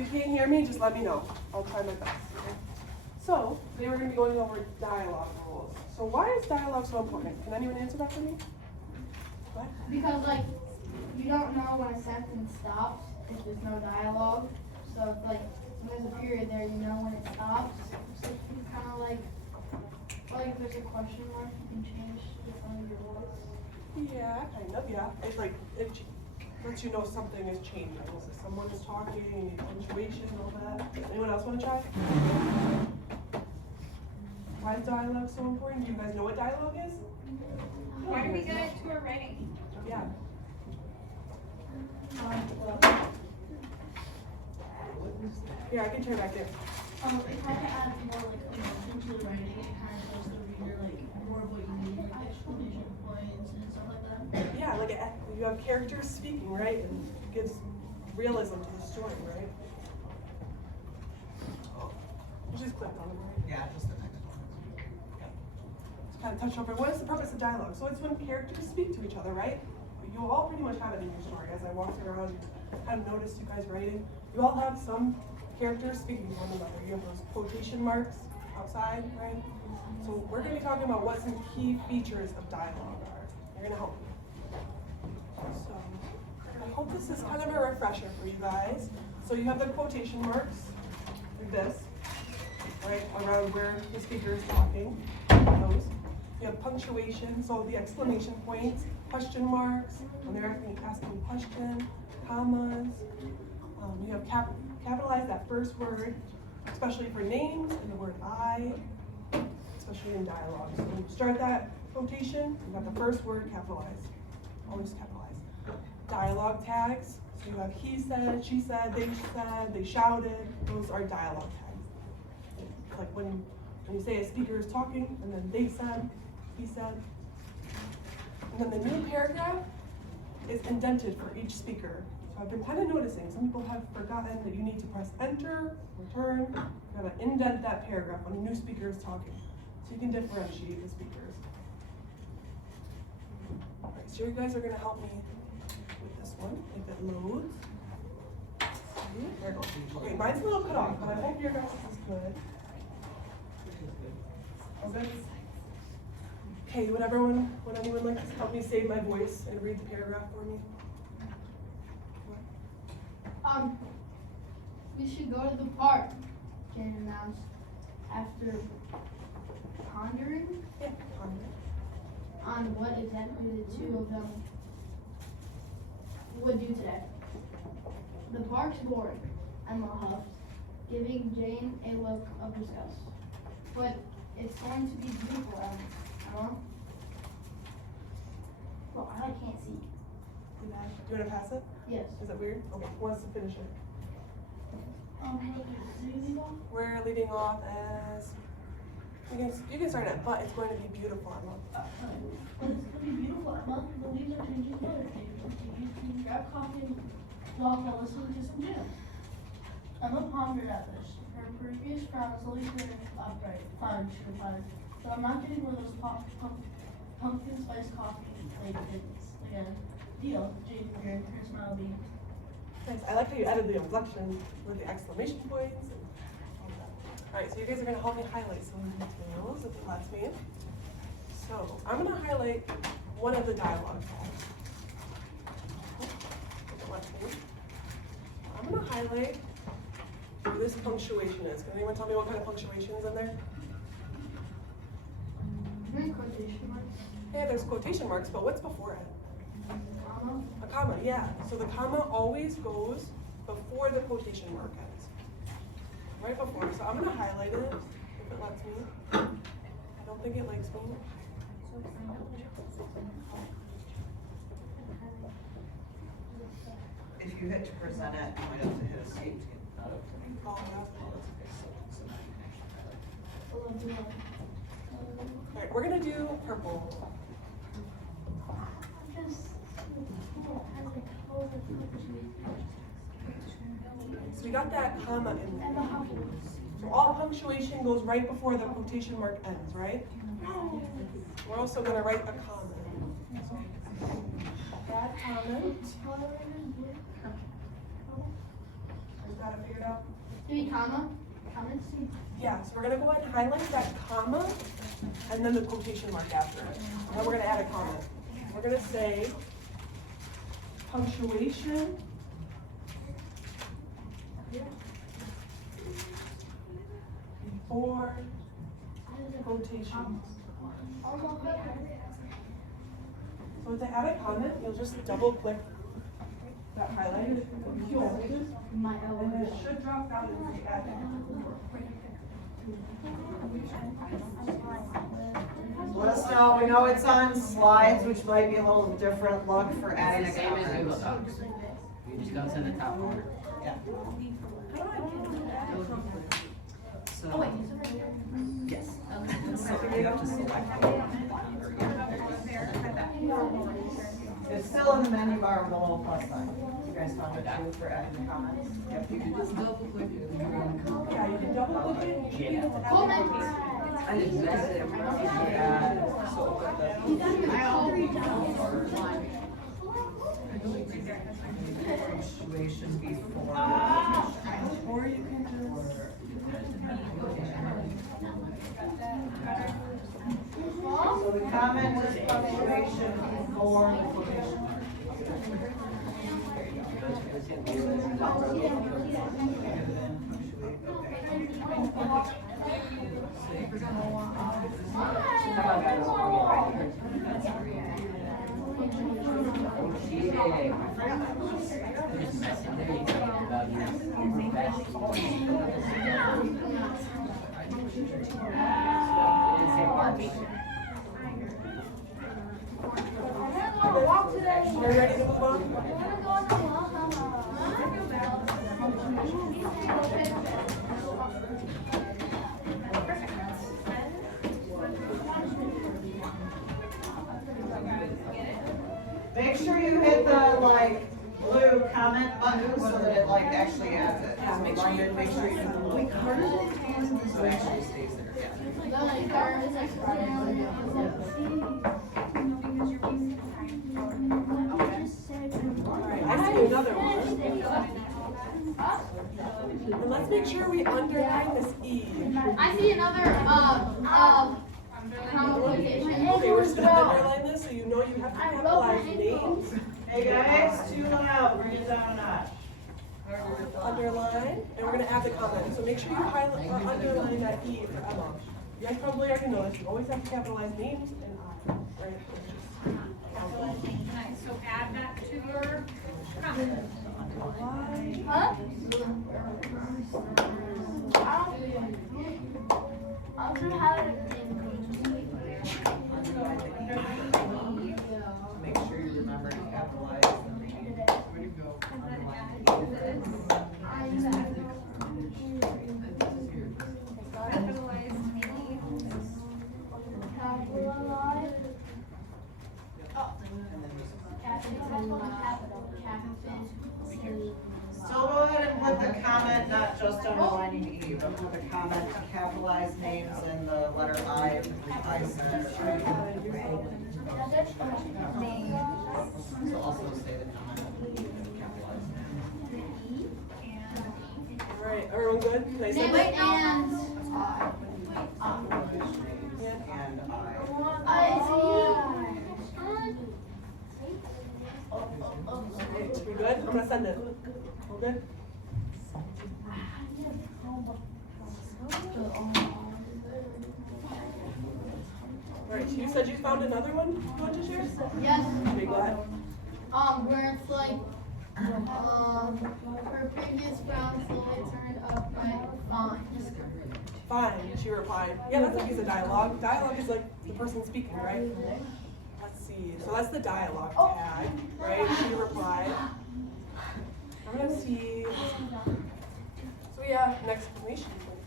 you can't hear me, just let me know. I'll try my best. Okay? So, today we're going to be going over dialogue rules. So why is dialogue so important? Can anyone answer that for me? What? Because like you don't know when a sentence stops if there's no dialogue. So if like when there's a period there, you know when it stops. So you kind of like if there's a question mark, you can change the tone of your voice. Yeah, kind of, yeah. It lets you know something is changing. So someone is talking, punctuation, all that. Anyone else want to try? Why is dialogue so important? Do you guys know what dialogue is? Why do we get it to our writing? Yeah. Yeah, I can turn back there. It kind of adds more like emotion to the writing. It kind of shows the reader like more of what you need, like exclamation points and stuff like that. Yeah, like you have characters speaking, right? And it gives realism to the story, right? You just clicked on it, right? Yeah, just the next one. Just kind of touch over. What is the purpose of dialogue? So it's when characters speak to each other, right? You all pretty much have it in your story. As I walked around, kind of noticed you guys writing. You all have some characters speaking to one another. You have those quotation marks outside, right? So we're going to be talking about what some key features of dialogue are. You're going to help me. So I hope this is kind of a refresher for you guys. So you have the quotation marks, like this, right, around where the speaker is talking. Those. You have punctuation, so the exclamation points, question marks, when they're asking a question, commas. You have capitalize that first word, especially for names, and the word I, especially in dialogue. So when you start that quotation, you got the first word capitalized. Always capitalize. Dialogue tags, so you have he said, she said, they shouted. Those are dialogue tags. Like when you say a speaker is talking, and then they said, he said. And then the new paragraph is indented for each speaker. So I've been kind of noticing some people have forgotten that you need to press enter, return, you gotta indent that paragraph when a new speaker is talking. So you can differentiate the speakers. All right, so you guys are gonna help me with this one, if it loads. There it goes. Okay, mine's a little cut off, but I hope your guys' is good. All good? Okay, would anyone like to help me save my voice and read the paragraph for me? We should go to the park, Jane announced after pondering on what exactly the two of them would do today. The park's boring, Emma huffed, giving Jane a look of disgust. But it's going to be beautiful, Emma. Well, I can't see. Do you want to pass it? Yes. Is that weird? Okay, who wants to finish it? We're leaving off as, you can start it, but it's going to be beautiful, Emma. But it's going to be beautiful, Emma. The leaves are changing weather. You can grab coffee and walk while listening to some jam. Emma pondered at this. Her previous frown slowly turned upright. Fine, she replied. But I'm not getting one of those pumpkin spice coffee flavored things again. Deal, Jane grinned, her smile beamed. Nice. I like how you added the inflection with the exclamation points. And all that. All right, so you guys are going to help me highlight some details if it lets me. So I'm going to highlight one of the dialogue tags. If it lets me. I'm going to highlight where this punctuation is. Can anyone tell me what kind of punctuation is in there? Quotation marks. Yeah, there's quotation marks, but what's before it? Comma. A comma, yeah. So the comma always goes before the quotation mark ends. Right before. So I'm going to highlight it if it lets me. I don't think it likes me. If you hit to present it, you might have to hit escape to get that up. Oh, yeah. So now you can actually highlight. All right, we're going to do purple. So we got that comma in there. So all punctuation goes right before the quotation mark ends, right? We're also going to write a comment. So add comment. got it figured out? Do we comments? Yeah, so we're gonna go ahead and highlight that comma and then the quotation mark after it. And then we're gonna add a comment. We're gonna say punctuation before quotation. So to add a comment, you'll just double click that highlighted and then it should drop down into the add. Let us know. We know it's on slides, which might be a little different look for adding a Same as Google comment. Docs. You just go to the top corner. Yeah. So. Yes. So you have to select it. It's still in the menu bar with a little plus sign. You guys found it too for adding comments? Yep. You can just double click it. Yeah, you can double click it. You should be able to add I just messed it up. Yeah. So put the punctuation before. or you can just So the comment is punctuation before the quotation mark. are you ready to move on? Make sure you hit the like blue comment button so that it like actually adds it. Yeah, make sure you- make sure you so it actually stays there. Yeah. Alright, I see another one. And let's make sure we underline this E. I see another, complication. Okay, we're just gonna underline this so you know you have to capitalize names. Hey guys, too loud, bring it down a notch. Underline, and we're gonna add the comment. So make sure you highlight or underline that E for Emma. You guys probably already know this. You always have to capitalize names and I, right? Nice, so add that to your comment. Huh? I'm gonna have it. Make sure you remember to capitalize the name. Capitalize names. So go ahead and put the comment, not just underlining E, but put the comment to capitalize names in the letter I if I said. So also say the comment capitalized. Alright, everyone good? Can I send Wait, it? and. And Alright, we good? I'm gonna send it. All good? Alright, you said you found another one you want to share? Yes. Okay, go ahead. Where it's like, her previous brown slowly turned up by fine. Fine, she replied. Yeah, that's a piece of dialogue. Dialogue is like the person speaking, right? Let's see. So that's the dialogue tag, right? She replied. I'm gonna see. So yeah, an exclamation point.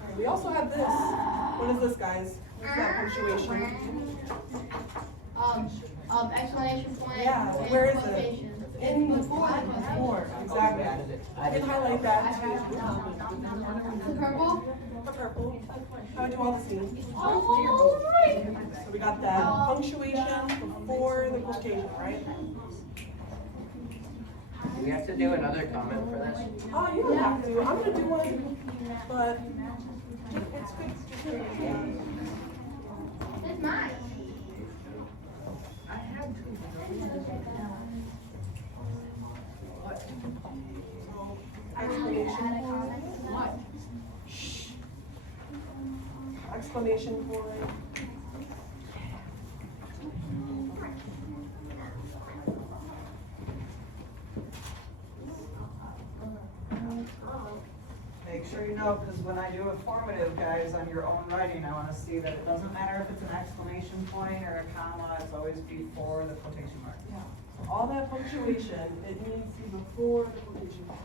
Alright, we also have this. What is this, guys? What's that punctuation? Explanation point. Yeah, and where is it? quotation. In the before, exactly. I can highlight that too. The purple? The Sharple. How would do all the scenes? Alright. So we got that punctuation before the quotation, right? Do we have to do another comment for this? Oh, you don't have to. I'm gonna do one, but it's good. It's mine. So, explanation point. Exclamation point. Make sure you know, because when I do a formative, guys, on your own writing, I wanna see that it doesn't matter if it's an exclamation point or a comma, it's always before the quotation mark. So all that punctuation, it needs to be before the quotation mark.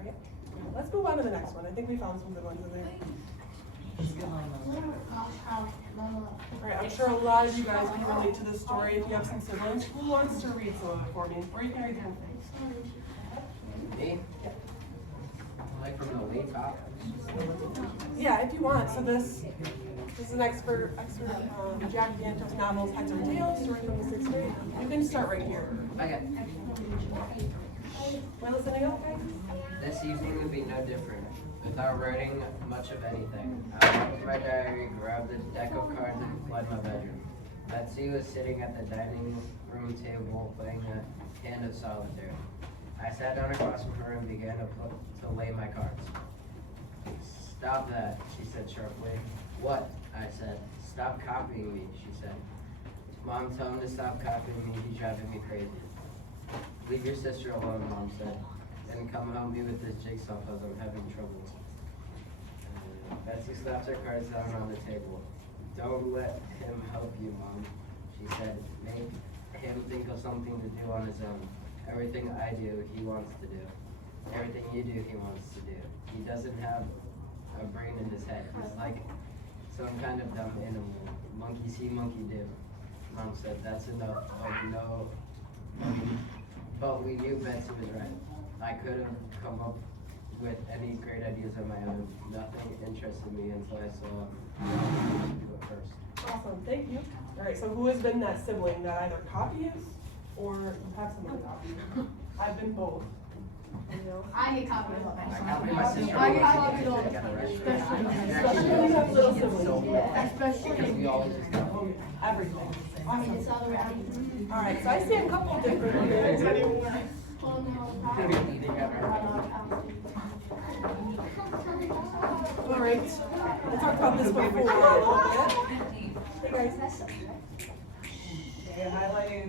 Right? Let's move on to the next one. I think we found some good ones in there. Alright, I'm sure a lot of you guys can relate to this story if you have some siblings. Who wants to read some of it for me? Or you can read your own things. Me? Like from the way top? Yeah, if you want. So this is an excerpt Jack Dantos novels, Heads or Tails, story from the 6th grade. You can start right here. Okay. Am I listening up, guys? This evening would be no different. Without writing much of anything, I went to my diary, grabbed a deck of cards, and fled my bedroom. Betsy was sitting at the dining room table playing a hand of solitaire. I sat down across from her and began to lay my cards. Stop that, she said sharply. What? I said. Stop copying me, she said. Mom, tell him to stop copying me, he's driving me crazy. Leave your sister alone, Mom said. Then come help me with this jigsaw puzzle, I'm having trouble. Betsy slapped her cards down on the table. Don't let him help you, Mom, she said. Make him think of something to do on his own. Everything I do, he wants to do. Everything you do, he wants to do. He doesn't have a brain in his head. He's like some kind of dumb animal. Monkey see, monkey do. Mom said, that's enough. Oh, no. But we knew Betsy was right. I could have come up with any great ideas of my own. Nothing interested me until I saw him do it first. Awesome, thank you. All right, so who has been that sibling that either copies or you have somebody copy you? I've been both. You know? I get copied all the I time. copied my sister. I get copied all the together, right? Especially when you have little siblings. Because we always just got Oh, yeah, everything. I mean, Awesome. it's all around. All right, so I see a couple different things anymore. Oh, no. eating at her. All right, we'll talk about this before a little bit. Hey guys. Okay, highlighting,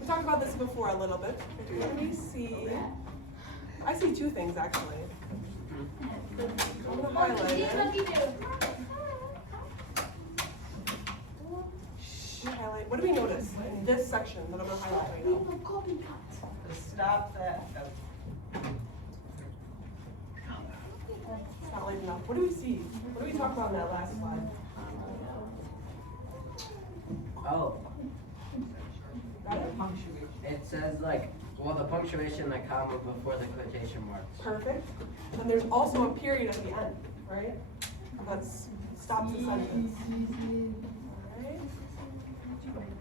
We talked about this before a little bit. Let me see. I see two things actually. I'm gonna highlight it. Highlight. What do we notice in this section that I'm gonna highlight right now? to stop that, It's not light enough. What do we see? What do we talk about in that last slide? Oh, Got it? it says like, well, the punctuation, the comma before the quotation marks. Perfect. And there's also a period at the end, right? That's stops the sentence. Alright.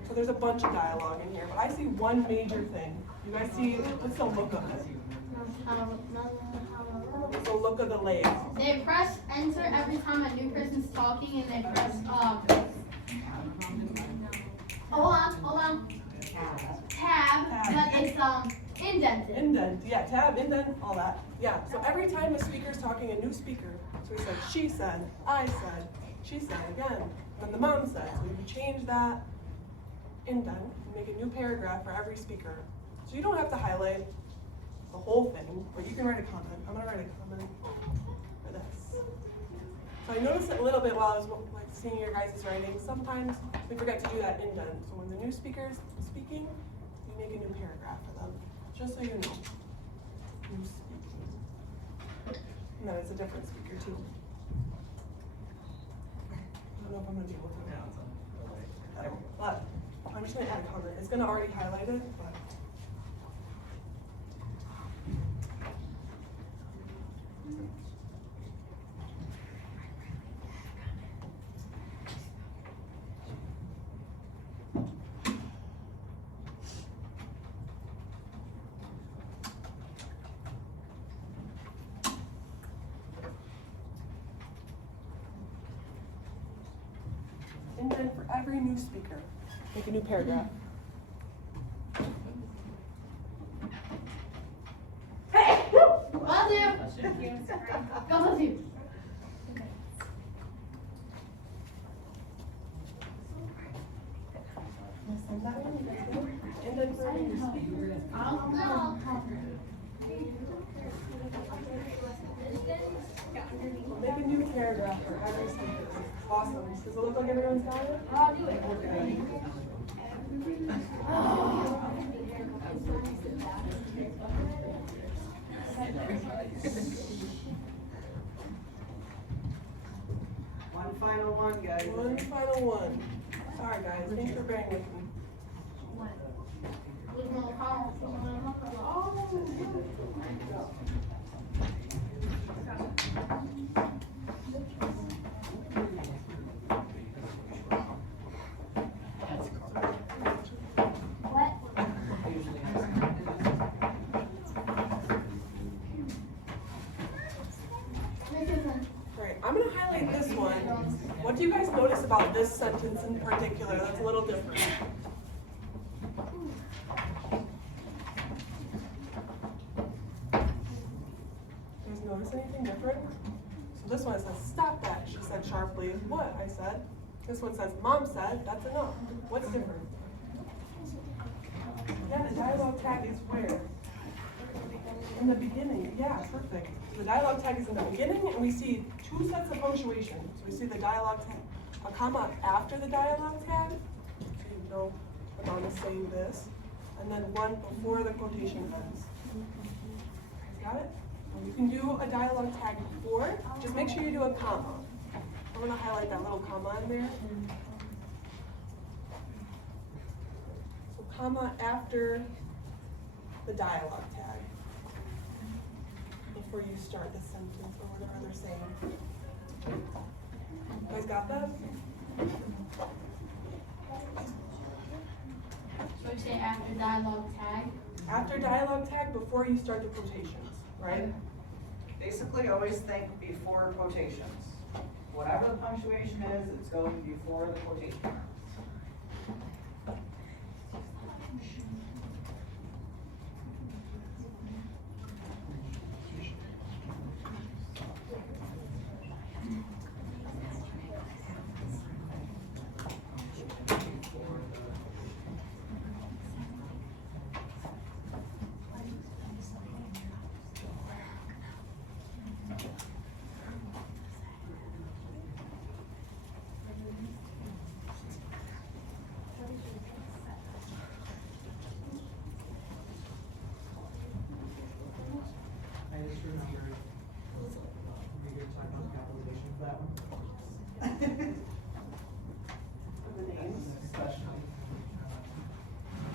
So there's a bunch of dialogue in here, but I see one major thing. You guys see, what's the look of it? What's the look of the legs? They press enter every time a new person's talking, and they press hold on, tab, but it's indented. Indent, yeah, tab, indent, all that. Yeah, so every time a speaker's talking, a new speaker, so he said, she said, I said, she said again, and the mom said. So you change that indent and make a new paragraph for every speaker. So you don't have to highlight the whole thing, but you can write a comment. I'm gonna write a comment for this. So I noticed it a little bit while I was like seeing your guys' writing. Sometimes we forget to do that indent. So when the new speaker's speaking, you make a new paragraph for them, just so you know. New speaking. And then it's a different speaker too. I don't know if I'm gonna be able to. But I'm just gonna add a comment. It's gonna already highlight it, but. Indent for every new speaker. Make a new paragraph. Matthew! Go Matthew! Send that one, you guys good? Indent for every new speaker. Make a new paragraph for every speaker. Awesome. Does it look like everyone's got it? I'll do it. Okay. One final one, guys. One final one. Sorry guys, thanks for bearing with me. Great. I'm gonna highlight this one. What do you guys notice about this sentence in particular that's a little different? You guys notice anything different? So this one says, "Stop that," she said sharply. What? I said. This one says, "Mom said," that's enough. What's different? Yeah, the dialogue tag is where? In the beginning, yeah, perfect. The dialogue tag is in the beginning, and we see two sets of punctuation. So we see the dialogue tag, a comma after the dialogue tag, so you know the mom is saying this, and then one before the quotation ends. Got it? And you can do a dialogue tag before, just make sure you do a comma. I'm gonna highlight that little comma in there. So comma after the dialogue tag, before you start the sentence or whatever they're saying. You guys got that? So we say after dialogue tag. After dialogue tag, before you start the quotations, right? Basically, always think before quotations. Whatever the punctuation is, it's going before the quotation marks. I just remembered, we were talking about capitalization for that one. The names. Especially.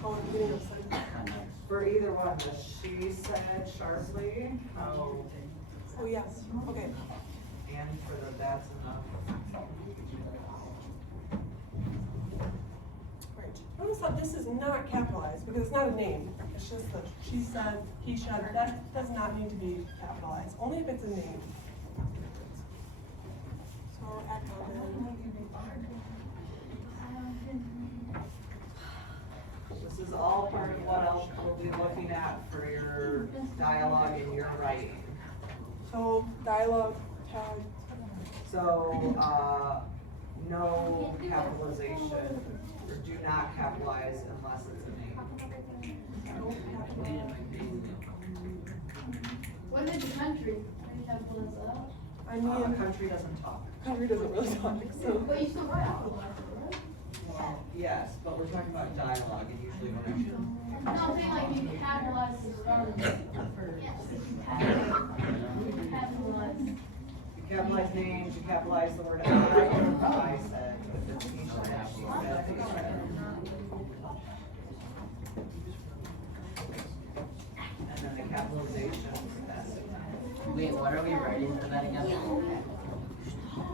Oh, the beginning of the sentence. For either one, the she said sharply, how, Oh, yes, okay. and for the that's enough. Right. Notice that this is not capitalized because it's not a name. It's just the she said, he said, that does not need to be capitalized, only if it's a name. So, act on This is all part of what else we'll be looking at for your dialogue and your writing. So, dialogue tag. So, no capitalization, or do not capitalize unless it's a name. What is the country? Capitalize that. I mean, Country doesn't talk. country doesn't really talk, so. But you still capitalize it, Well, yes, but we're talking about dialogue, and usually when right? No, I'm saying like you capitalize the start of it first. You capitalize. you capitalize names, you capitalize the word I said, if it's he said, she said, he said. And then the capitalization, that's it. Wait, what are we writing for that again?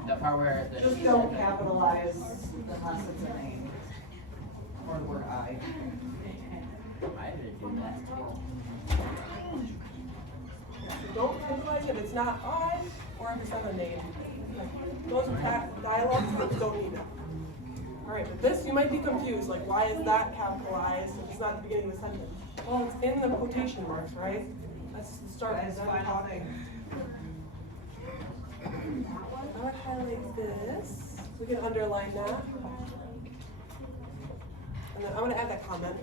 The part where the. Just don't capitalize unless it's a name. Or the word I. I didn't do that. Don't capitalize if it's not I or if it's not a name. Those dialogue terms don't need it. Alright, but this, you might be confused, like why is that capitalized if it's not at the beginning of a sentence? Well, it's in the quotation marks, right? That's the start. Guys, Then final talk. thing. I would highlight this. We can underline that. And then I'm gonna add that comment.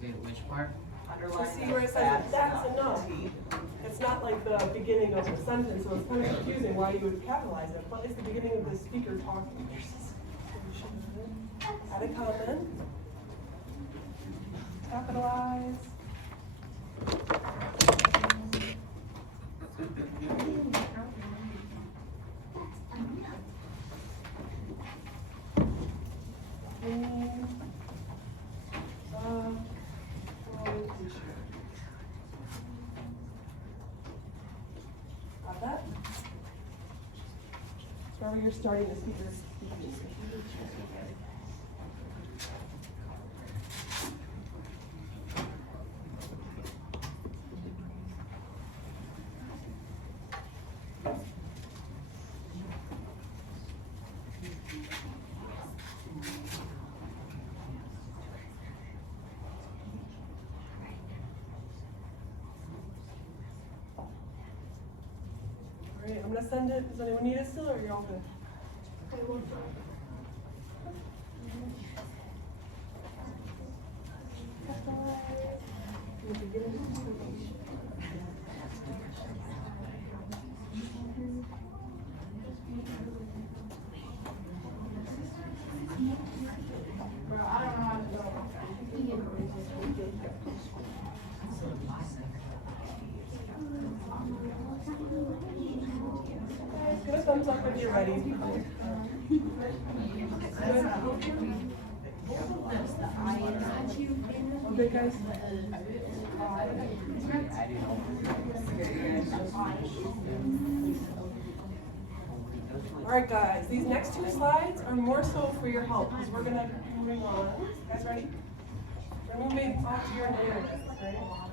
Wait, which part? Underline So see where it says that's enough. It's not like the beginning of the sentence, so it's kind of confusing why you would capitalize it. But it's the beginning of the speaker talking. Add a comment. Capitalize. Got that? So wherever you're starting the speaker speaking. Alright, I'm gonna send it. Does anyone need it still, or are you all good? Bro, I don't know how to go. Give a thumbs up when you're ready. Okay, guys. Alright guys, these next two slides are more so for your help because we're gonna be moving on. You guys ready? We're moving on to your narrative, right?